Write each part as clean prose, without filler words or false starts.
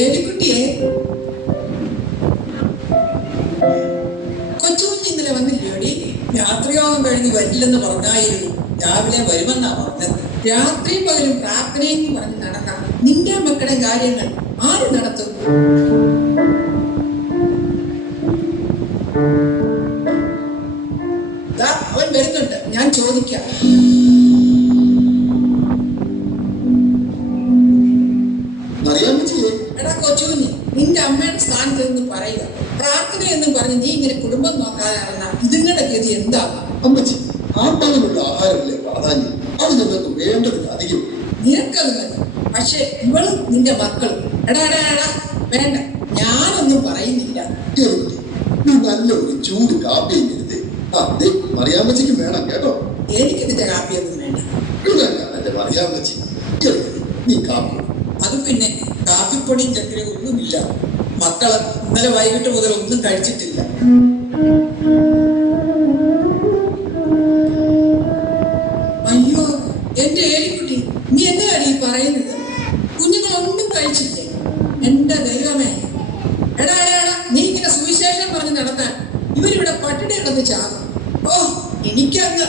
ഏലിക്കുട്ടിയെ, കൊച്ചുകുഞ്ഞ് ഇന്നലെ വന്നില്ലോടി? രാത്രിയോഗം കഴിഞ്ഞ് വരില്ലെന്ന് പറഞ്ഞായിരുന്നു. രാവിലെ വരുമെന്നാ പറഞ്ഞത്. രാത്രിയും പകലും പ്രാർത്ഥനയും പറഞ്ഞ് നടക്കാം. നിന്റെ മക്കളുടെ കാര്യങ്ങൾ ആര് നടത്തും? അവൻ വരുന്നുണ്ട്, ഞാൻ ചോദിക്കാം. എടാ കൊച്ചുകുഞ്ഞ്, നിന്റെ അമ്മയുടെ സ്ഥാനത്ത് നിന്ന് പറയുക. പ്രാർത്ഥന എന്നും പറഞ്ഞ് നീ ഇങ്ങനെ കുടുംബം നോക്കാതെ നടന്ന ഇതിങ്ങളുടെ ഗതി എന്താകും? അമ്മച്ചി, ആത്മാവിനുള്ള ആഹാരമല്ലേ പ്രാധാന്യം. അത് നിങ്ങൾക്ക് വേണ്ടതിന് അധികം. നിനക്കത് മതി. പക്ഷെ ഇവളും നിന്റെ മക്കളും എടാ വേണ്ട, ഞാനൊന്നും പറയുന്നില്ല. നല്ല ഒരു ചൂട് കാപ്പിയും കരുതേ. മറിയാമ്മച്ചിക്ക് വേണം കേട്ടോ. എനിക്ക് നിന്റെ കാപ്പിയൊന്നും വേണ്ട. എന്റെ മറിയാമ്മച്ചി, നീ കാപ്പി. അത് പിന്നെ കാപ്പിപ്പൊടിയും ചക്കരയും ഒന്നുമില്ല. മക്കള് ഇന്നലെ വൈകിട്ട് മുതൽ ഒന്നും കഴിച്ചിട്ടില്ല. അയ്യോ എന്റെ ഏലിക്കുട്ടി, നീ എന്താണ് ഈ പറയുന്നത്? കുഞ്ഞുങ്ങളൊന്നും കഴിച്ചില്ലേ? എന്റെ ദൈവമേ, എടാ നീ ഇങ്ങനെ സുവിശേഷം പറഞ്ഞ് നടന്നാൽ ഇവരിവിടെ പട്ടിണി കിടന്ന് ചാകും. ഓ, എനിക്കങ്ങ്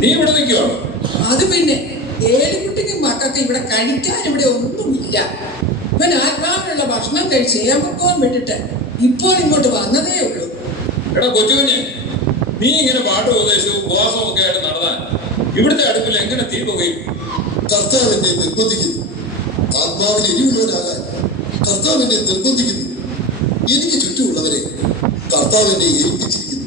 നീ ഇവിടെ നിൽക്കുവോ? അത് പിന്നെ ഏലിക്കുട്ടിക്കും മക്കൾക്ക് ഇവിടെ കഴിക്കാൻ ഇവിടെ ഒന്നുമില്ല. ഇവൻ ആത്മാവിനുള്ള ഭക്ഷണം കഴിച്ച് ഏമ്പക്കോൻ വിട്ടിട്ട് ഇപ്പോൾ ഇങ്ങോട്ട് വന്നതേ ഉള്ളൂ. എടാ കൊച്ചുകുഞ്ഞ്, നീ ഇങ്ങനെ പാട്ട് ഉപദേശവും ഉപവാസവും ഒക്കെ ആയിട്ട് നടന്നാൽ ഇവിടുത്തെ അടുപ്പിൽ എങ്ങനെ തീ പുകയും? കർത്താവ് എന്നെ നിർബന്ധിക്കുന്നു. ആത്മാവിന് എരിവുള്ളവരാകാൻ കർത്താവ് എന്നെ നിർബന്ധിക്കുന്നു. എനിക്ക് ചുറ്റുമുള്ളവരെ കർത്താവ് എന്നെ ഏൽപ്പിച്ചിരിക്കുന്നു.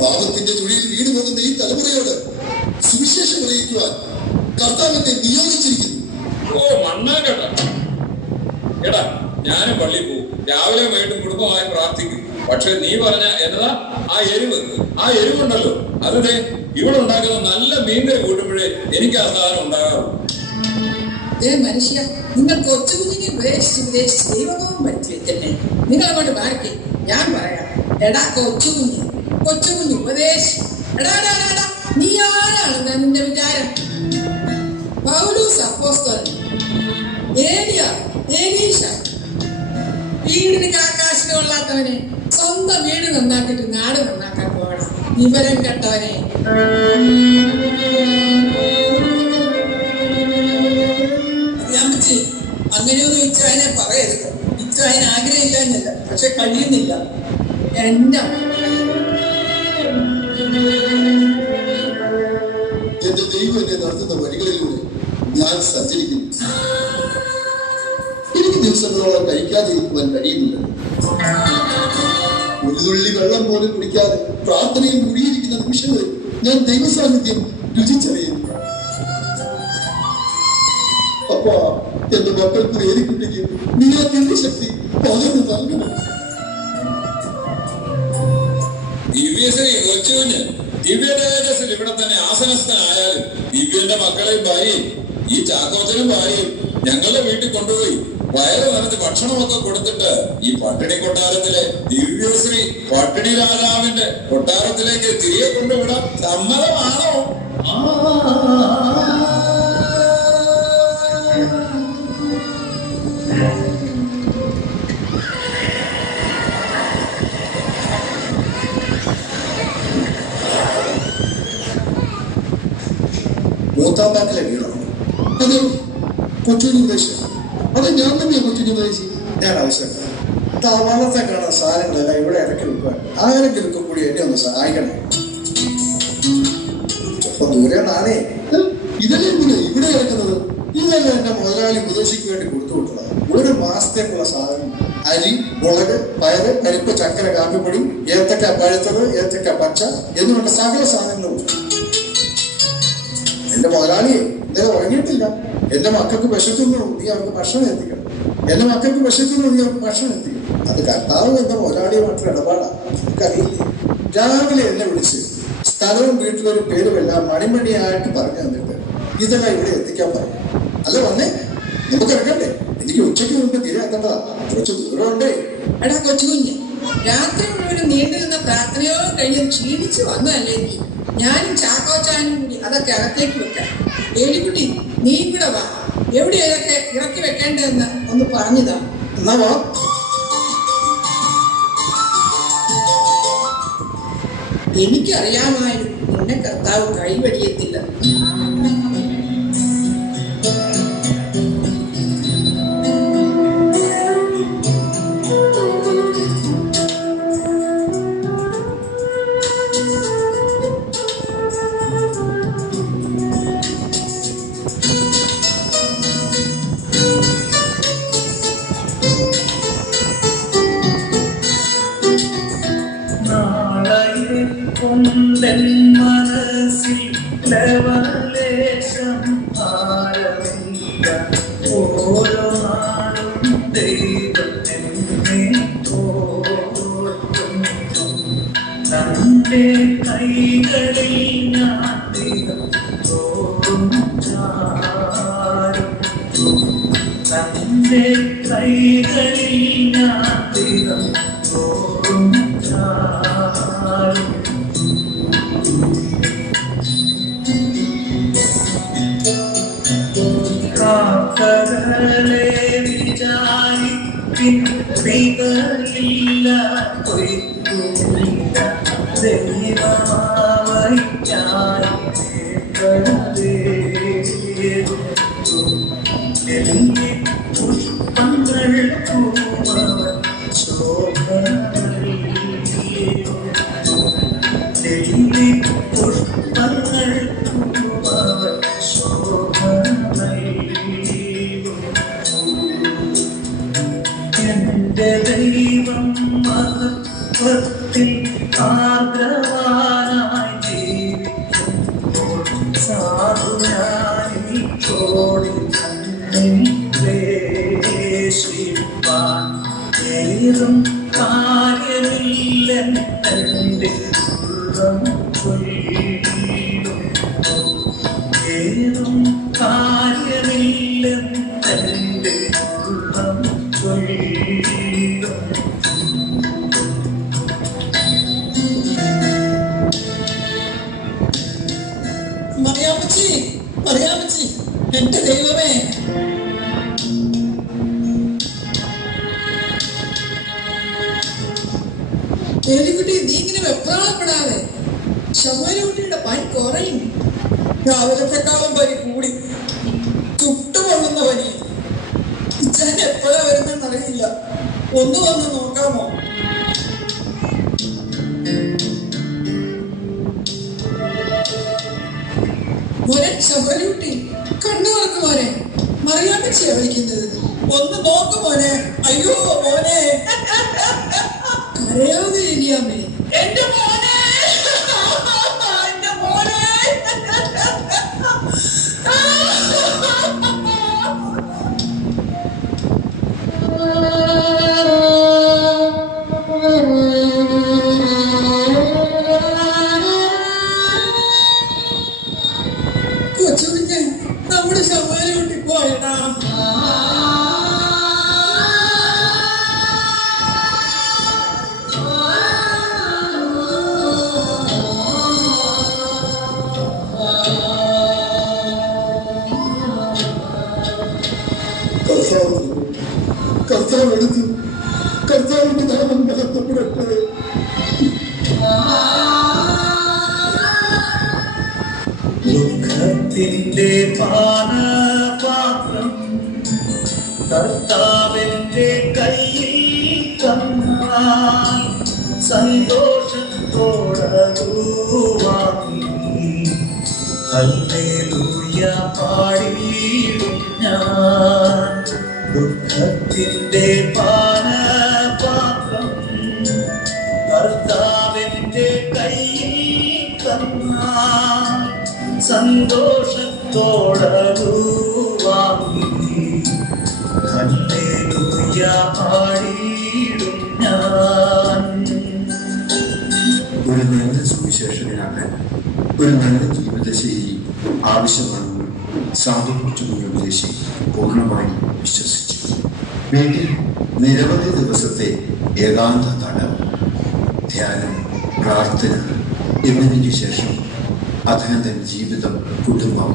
പാപത്തിന്റെ ചുഴിയിൽ വീണു പോകുന്ന ഈ തലമുറയോട് സുവിശേഷം അറിയിക്കുവാൻ കർത്താവ് എന്നെ നിയോഗിച്ചിരിക്കുന്നു. ഓ മണ്ണാ കേട്ട. എടാ, ഞാനും പള്ളിയിൽ പോകും. രാവിലെ വൈകിട്ടും കുടുംബമായി പ്രാർത്ഥിക്കും. പക്ഷെ നീ പറഞ്ഞ എന്നതാ ആ എരിവുണ്ടല്ലോ, അതെ ഇവിടെ ഉണ്ടാക്കുന്ന നല്ല മീൻകറി കൂട്ടുമ്പോഴേ എനിക്ക് ആ സാധനം ഉണ്ടാകാറുള്ളൂ. മനുഷ്യ, നിങ്ങൾ കൊച്ചുകുഞ്ഞിനെ ഉപദേശിച്ച് ദൈവഭാവം പഠിച്ചു വെച്ചല്ലേ? നിങ്ങൾ അങ്ങോട്ട് മാറ്റി, ഞാൻ പറയാം. എടാ കൊച്ചുകുഞ്ഞ് ഉപദേശി. എടാ നീ ആരാണെന്നാ നിന്റെ വിചാരം? പൗലോസ് അപ്പോസ്തലൻ, ഏലിയ, എലീശ, വീടിന് കാക്കാശിന് കൊള്ളാത്തവനെ സ്വന്തം വീട് നന്നാക്കിട്ട് നാട് നന്നാക്കാൻ പോകണം. വിവരം കെട്ടവനെ. അമ്മച്ചി, അങ്ങനെയൊന്നും ഇച്ചായനെ പറയരുത്. ഇച്ചായൻ ആഗ്രഹമില്ല, പക്ഷെ കഴിയുന്നില്ല. എന്റെ ദൈവം എന്നെ നടത്തുന്ന വഴികളിലൂടെ ഞാൻ സഞ്ചരിക്കുന്നു. എനിക്ക് ദിവസങ്ങളോളം കഴിക്കാതെ ഇരിക്കുവാൻ കഴിയുന്നില്ല. ഒരു തുള്ളി വെള്ളം പോലും കുടിക്കാതെ പ്രാർത്ഥനയിൽ മുഴുകിയിരിക്കുന്ന നിമിഷങ്ങളിൽ ഞാൻ ദൈവസാന്നിധ്യം രുചിച്ചറിയുന്നു. അപ്പൊ എന്റെ മക്കൾക്ക് ഏലിക്കുട്ടിക്ക് നീ ആ ദിവ്യശക്തി പകർന്നു നൽകണം. ദിവ്യശ്രീ കൊച്ചുകുഞ്ഞ്, ദിവ്യതേജസ്സിൽ ഇവിടെ തന്നെ ആസനസ്ഥനായാലും ദിവ്യന്റെ മക്കളെയും ഭാര്യയും ഈ ചാക്കോച്ചനും ഭാര്യയും ഞങ്ങളുടെ വീട്ടിൽ കൊണ്ടുപോയി വയറ് നിറച്ച് ഭക്ഷണമൊക്കെ കൊടുത്തിട്ട് ഈ പട്ടിണി കൊട്ടാരത്തിലെ ദിവ്യശ്രീ പട്ടിണി രാജാവിന്റെ കൊട്ടാരത്തിലേക്ക് തിരികെ കൊണ്ടുവിടാൻ സമ്മതമാണോ? മൂത്താമ്പാക്കിലെ വീടാണ് അത്. കൊച്ചുകുഞ്ഞ് ഉപദേശം അത് ഞാൻ തന്നെയാണ്. കൊച്ചുകുഞ്ഞ് ഉപദേശി ഞാൻ ആവശ്യമില്ല. വളർത്താൻ കാണുന്ന സാധനങ്ങളെല്ലാം ഇവിടെ ഇറക്കി വെക്കാൻ ആരെങ്കിലും കൂടി എന്നെ ഒന്ന് സഹായിക്കണം. ചിലപ്പോ ദൂരെയാണേ. ഇതല്ലേ എന്തിനാ ഇവിടെ ഇറക്കുന്നത്? ഇതെല്ലാം എന്റെ മുതലാളി ഉപദേശിക്ക് വേണ്ടി കൊടുത്തു വിട്ടതാണ്. ഒരു മാസത്തേക്കുള്ള സാധനം: അരി, മുളക്, പയറ്, പരിപ്പ്, ചക്കര, കാപ്പിപ്പൊടി, ഏത്തക്ക പഴുത്തത്, ഏത്തക്ക പച്ച എന്നുവേണ്ട സകല സാധനങ്ങളും. എന്റെ മുതലാളിയെ ഇന്നലെ ഉറങ്ങിയിട്ടില്ല. എന്റെ മക്കൾക്ക് വിശക്കുന്നു, നീ അവർക്ക് ഭക്ഷണം എത്തിക്കണം. എന്റെ മക്കൾക്ക് വിശക്കുന്നു, നീ അവർക്ക് ഭക്ഷണം എത്തിക്കണം. അത് കർത്താവ് എന്റെ മുതലാളിയുമായിട്ടുള്ള ഇടപാടാണ്. എനിക്കറിയില്ല. രാവിലെ എന്നെ വിളിച്ച് സ്ഥലവും വീട്ടിലൊരു പേരുമെല്ലാം മണിമണിയായിട്ട് പറഞ്ഞു തന്നിട്ട് ഇതെല്ലാം ഇവിടെ എത്തിക്കാൻ പറയും. അല്ല വന്നേ, നമുക്ക് ഇറക്കണ്ടേ? എനിക്ക് ഉച്ചയ്ക്ക് മുമ്പ് തിരികെ എത്തേണ്ടതാ. കുറച്ച് ദൂരമുണ്ടേ. എടാ കൊച്ചുകുഞ്ഞ്, രാത്രി മുഴുവൻ നീണ്ടു നിന്ന പ്രാർത്ഥനയോ കഴിഞ്ഞ് ക്ഷീണിച്ച് വന്നതല്ലേ നീ. ഞാനും ചാക്കോച്ചാനും കൂടി അതൊക്കെ അകത്തേക്ക് വെക്കാം. ഏലിക്കുട്ടി, നീ കൂടെ വാ. എവിടെ ഇതൊക്കെ ഇറക്കി വെക്കേണ്ടതെന്ന് ഒന്ന് പറഞ്ഞതാ. എന്നാ വാ. എനിക്കറിയാമായിരുന്നു നിന്നെ കർത്താവ് കൈവടിയത്തില്ല. കുന്തൻ മനസ്സിൽ ലവലേശം ഭാരമില്ല. ഓരോ നാളും ദൈവം എന്നെ ഓർക്കുന്നു. തന്റെ കൈകളിൽ ഞാൻ ദൈവം തോറും ചാരും. തന്റെ കൈകളിൽ ഞാൻ ദൈവം തോറും ചാരും. കാക്കകളെ വിചാരിപ്പിൻ ദൈവമില്ല കൊയ്ത്തുമില്ല. ദൈവമാവയ്ക്കായി പുഷ്പങ്ങൾ പൂവൻ ശോഭനങ്ങൾ പുഷ്പങ്ങൾ പൂവൻ ശോഭനങ്ങൾ. എന്റെ ദൈവം മഹത്വത്തിൽ ആർദ്രവാനായി ജീവിക്കുമ്പോൾ സാധുനായി തോടി ക്ലേശിപ്പാൻ ഏതും കാര്യമില്ലെന്നെ ഉള്ളം ചൊല്ലും. ഏതും കാര്യമില്ലെന്നെ ഉള്ളം ചൊല്ലും. മറിയാമ്മച്ചി, മറിയാമ്മച്ചി, എന്റെ ദൈവമേ. ഏലിക്കുട്ടി, നീ ഇങ്ങനെ വെപ്രാളപ്പെടാതെ. ശമൂവേൽകുട്ടിയുടെ പനി കുറയും. രാവിലത്തെക്കാളും പനി കൂടി. ചുട്ടുപൊള്ളുന്ന പനി. ഇച്ചാൻ എപ്പോഴാ വരുന്നെന്ന് അറിയില്ല. ഒന്ന് വന്ന് നോക്കാമോ? മോനെ ശമൂവേൽകുട്ടി, കണ്ണു തുറക്ക് മോനെ. മറിയാമ്മച്ചിയാ വിളിക്കുന്നത്. ഒന്ന് നോക്ക് മോനെ. അയ്യോ മോനെ. കരയാതെ ഏലിയാമ്മേ. എന്റെ മോനെ, എന്റെ മോനെ. കൊച്ചുകുഞ്ഞ്, നമ്മുടെ ശമൂവേൽകുട്ടി പോയടാ. കർത്താവ് എടുത്തു. കർത്താവിന്റെ നാമം മഹത്വപ്പെടട്ടെ. ദുഃഖത്തിന്റെ പാനപാത്രം കർത്താവിന്റെ കയ്യിൽ തന്നാൽ സന്തോഷത്തോടു വാങ്ങി ഹല്ലേലൂയ പാടിയിടും ഞാൻ. ദുഃഖത്തിന്റെ പാനപാത്രം കർത്താവിന്റെ കയ്യിൽ തന്നാൽ സന്തോഷത്തോടു വാങ്ങി ഹല്ലേലൂയ പാടിയിടും ഞാൻ. ഒരു നല്ല സുവിശേഷകനാണ് ഒരു നല്ല ജീവിതശൈലി ആവശ്യമാണെന്ന് സാധുക്കുച്ചുകുഞ്ഞ് ഉപദേശി പൂർണ്ണമായി വിശ്വസിച്ചു. വീട്ടിൽ നിരവധി ദിവസത്തെ ഏകാന്ത തടവ് ധ്യാനം, പ്രാർത്ഥന എന്നിവയ്ക്ക് ശേഷം അദ്ദേഹം തൻ്റെ ജീവിതം, കുടുംബം,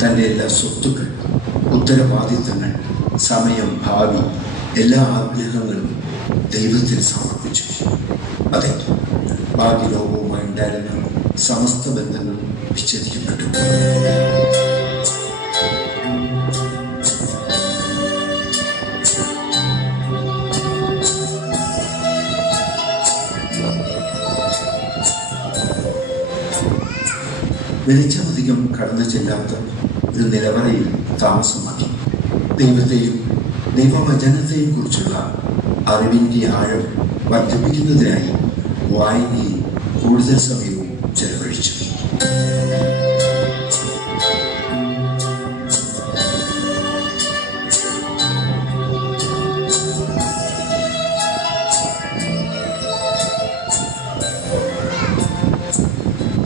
തൻ്റെ എല്ലാ സ്വത്തുക്കൾ, ഉത്തരവാദിത്തങ്ങൾ, സമയം, ഭാവി, എല്ലാ ആഗ്രഹങ്ങളും ദൈവത്തിന് സമർപ്പിച്ചു. അതെ, ഭാവി ലോകവുമായി ഉണ്ടായിരുന്ന സമസ്ത ബന്ധങ്ങളും വിച്ഛേദിക്കപ്പെട്ടു. വെളിച്ചമധികം കടന്നു ചെല്ലാത്ത ഒരു നിലവറയിൽ താമസമാക്കി. ദൈവത്തെയും ദൈവവചനത്തെയും കുറിച്ചുള്ള അറിവിൻ്റെ ആഴം വർദ്ധിപ്പിക്കുന്നതിനായി വായനയിൽ കൂടുതൽ സമയവും ചെലവഴിച്ചു.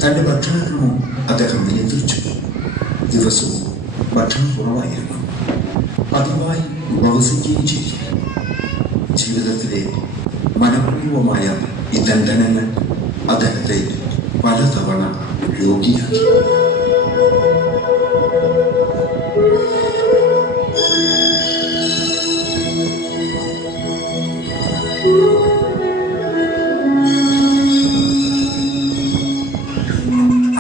തൻ്റെ ഭക്ഷണക്രമം അദ്ദേഹം നിയന്ത്രിച്ചു. ദിവസവും ഭക്ഷണം കുറവായിരുന്നു. പതിവായി ഉപവസിക്കുകയും ചെയ്തു. ജീവിതത്തിലെ മനഃപൂർവമായ ഈ ദണ്ഡനങ്ങൾ അദ്ദേഹത്തെ പലതവണ രോഗിയാക്കി.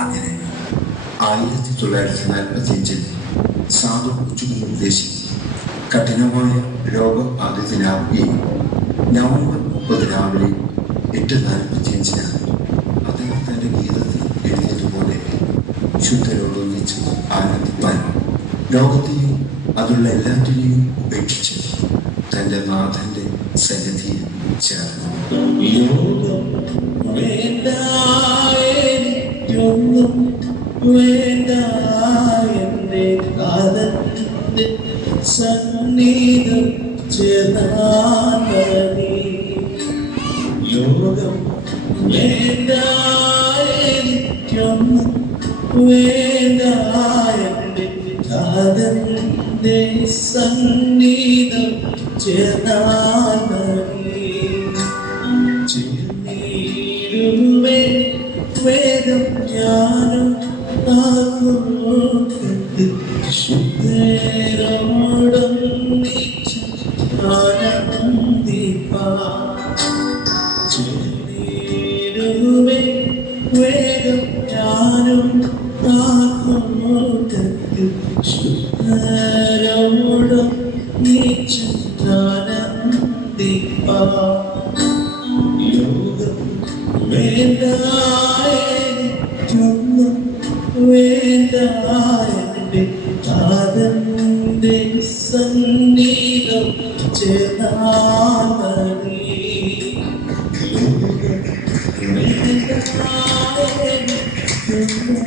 അങ്ങനെ 1945 സാധു കൊച്ചുകുഞ്ഞ് ഉദ്ദേശി കഠിനമായ രോഗബാധിതനാവുകയും നവംബർ 30 രാവിലെ 8:45 അദ്ദേഹം തൻ്റെ ഗീതത്തിൽ എഴുതിയതുപോലെ ശുദ്ധരോടൊന്നിച്ച് ആനന്ദിപ്പാൻ ലോകത്തെയും അതുള്ള എല്ലാറ്റിനെയും ഉപേക്ഷിച്ച് തൻ്റെ നാഥൻ്റെ സന്നിധിയിൽ ചേർന്നു. വേണ്ടായൊന്നും വേണ്ട എന്റെ കാലത്തിന്റെ സന്നിധം ചേർന്നാമതി. ലോകം വേണ്ട എനിക്കൊന്നും വേണ്ട എന്റെ കാലത്തിന്റെ സന്നിധം ചേർന്നാമതി. ചേർന്നിടുമേ വേദം ഞാനും ശുദ്ധരോടൊന്നിച്ച് ചേർന്നിടുമേ വേദം ഞാനും ശുദ്ധരോടൊന്നിച്ച് യോഗം വേണ്ട എനിക്കൊന്നും വേണ്ട എന്റെ താതന്റെ സന്നിധം ചേർന്നാമതി. ലോകം വേണ്ട എനിക്കൊന്നും